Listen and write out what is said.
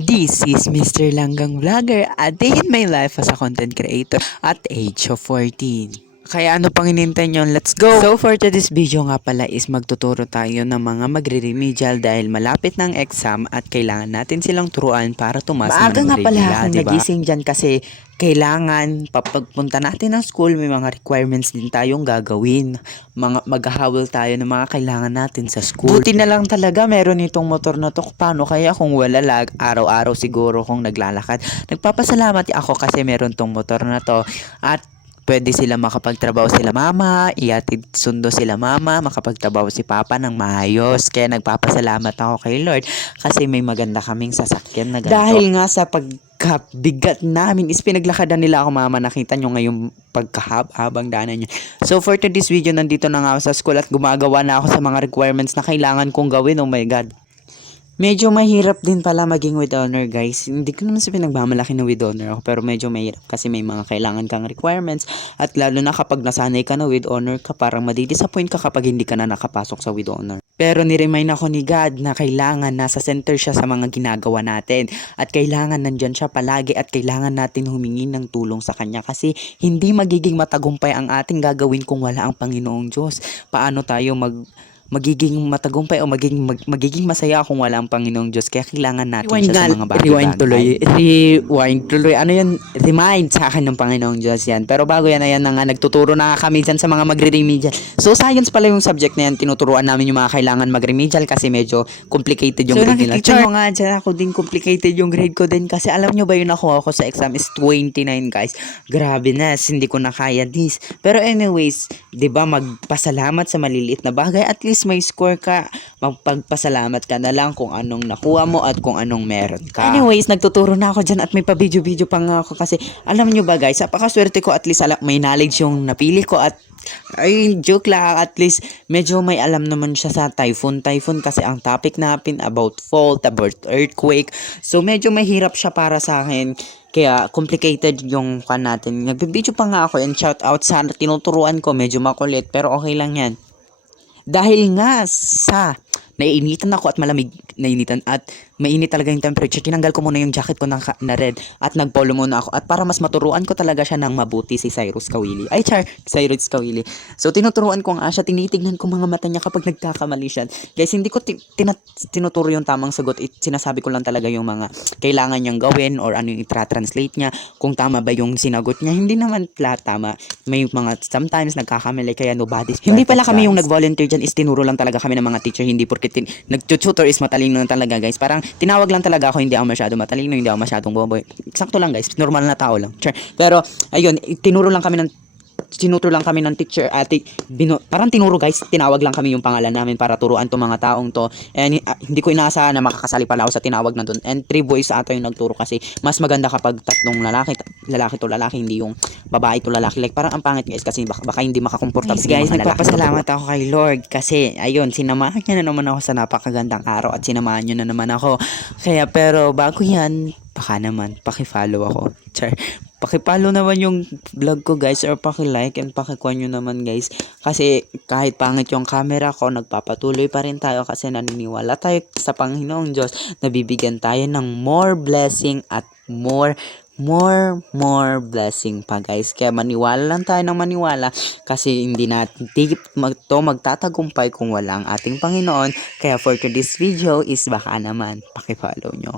This is Mr. Langgang Vlogger, a day in my life as a content creator at age of 14. Kaya ano pang hinintay nyo? Let's go! So for today's video nga pala is magtuturo tayo ng mga magre-remedial dahil malapit ng exam at kailangan natin silang turuan para tumas ng Maaga nga pala grade nila, akong diba? nagising dyan kasi kailangan papagpunta natin ng school, may mga requirements din tayong gagawin. Maghahawal tayo ng mga kailangan natin sa school. Buti na lang talaga meron itong motor na to. Paano kaya kung wala lag, araw-araw siguro kung naglalakad. Nagpapasalamat ako kasi meron tong motor na to at pwede sila makapagtrabaho sila mama, iatid sundo sila mama, makapagtrabaho si papa ng maayos. Kaya nagpapasalamat ako kay Lord kasi may maganda kaming sasakyan na ganito. Dahil nga sa pagkabigat namin is pinaglakadan nila ako mama. Nakita nyo ngayong pagkahabang daanan nyo. So for today's video, nandito na nga ako sa school at gumagawa na ako sa mga requirements na kailangan kong gawin. Oh my God. Medyo mahirap din pala maging with honor, guys. Hindi ko naman sa pinagmamalaki na with honor ako, pero medyo mahirap kasi may mga kailangan kang requirements at lalo na kapag nasanay ka na with honor ka, parang madidisappoint ka kapag hindi ka na nakapasok sa with honor. Pero niremind ako ni God na kailangan nasa center siya sa mga ginagawa natin at kailangan nandyan siya palagi at kailangan natin humingi ng tulong sa Kanya kasi hindi magiging matagumpay ang ating gagawin kung wala ang Panginoong Diyos. Paano tayo magiging matagumpay o magiging masaya kung wala ang Panginoong Diyos. Kaya kailangan natin siya sa mga bagay-bagay. Rewind tuloy. Ano yun? Remind sa akin ng Panginoong Diyos yan. Pero bago yan, ayan na nga, nagtuturo na kami dyan sa mga magre-remedial. So, science pala yung subject na yan. Tinuturuan namin yung mga kailangan mag-remedial kasi medyo complicated yung grade nila. So, nakikita mo nga dyan, ako din complicated yung grade ko din kasi alam nyo ba yung nakuha ko sa exam is 29, guys. Grabe na, hindi ko na kaya this. Pero anyways, 'di ba, magpasalamat sa maliliit na bagay, at least may score ka. Magpagpasalamat ka na lang kung anong nakuha mo at kung anong meron ka. Anyways, nagtuturo na ako dyan at may pa-video-video pa nga ako kasi alam nyo ba, guys, napakaswerte ko, at least may knowledge yung napili ko at ay, joke lang, at least medyo may alam naman siya sa typhoon kasi ang topic natin about fault, about earthquake. So medyo mahirap siya para sa akin. Kaya complicated yung kan natin. Nagbe-video pa nga ako and shout out sa tinuturuan ko, medyo makulit pero okay lang yan. Dahil nga sa naiinitan ako at nainitan at mainit talaga yung temperature, tinanggal ko muna yung jacket ko na red at nagpolo muna ako at para mas maturuan ko talaga siya ng mabuti si Cyrus Kawili. Cyrus Kawili. So tinuturuan ko nga siya, tinitignan ko mga mata niya kapag nagkakamali siya. Guys, hindi ko tinuturo yung tamang sagot. Sinasabi ko lang talaga yung mga kailangan niyang gawin or ano yung i-translate niya, kung tama ba yung sinagot niya. Hindi naman lahat tama. May mga sometimes nagkakamali kaya nobody's perfect. Hindi pala kami yung nag-volunteer dyan, is tinuro lang talaga kami ng mga teacher, hindi porque nag-tutor is matalino na talaga, guys. Parang tinawag lang talaga ako, hindi ako masyado matalino, hindi ako masyadong boboy. Eksakto lang, guys, normal na tao lang. Sure. Pero ayun, tinuturo lang kami ng teacher at parang tinuro, guys, tinawag lang kami yung pangalan namin para turuan tong mga taong to. And hindi ko inaasahan na makakasali pala ako sa tinawag na dun. And 3 boys ata yung nagturo kasi mas maganda kapag tatlong lalaki to lalaki, hindi yung babae to lalaki. Like parang ang pangit, guys, kasi baka hindi makakomportable. Guys, nagpapasalamat ako kay Lord kasi ayun, sinamahan niya na naman ako sa napakagandang araw at sinamahan niyo na naman ako. Kaya pero bago yan, baka naman paki-follow ako. Paki-follow naman yung vlog ko, guys, or paki-like and paki-kuha nyo naman, guys. Kasi kahit pangit yung camera ko, nagpapatuloy pa rin tayo kasi naniniwala tayo sa Panginoong Diyos na bibigyan tayo ng more blessing at more blessing pa, guys. Kaya maniwala lang tayo ng maniwala kasi hindi natin magtatagumpay kung wala ang ating Panginoon. Kaya for today's video is baka naman paki-follow nyo.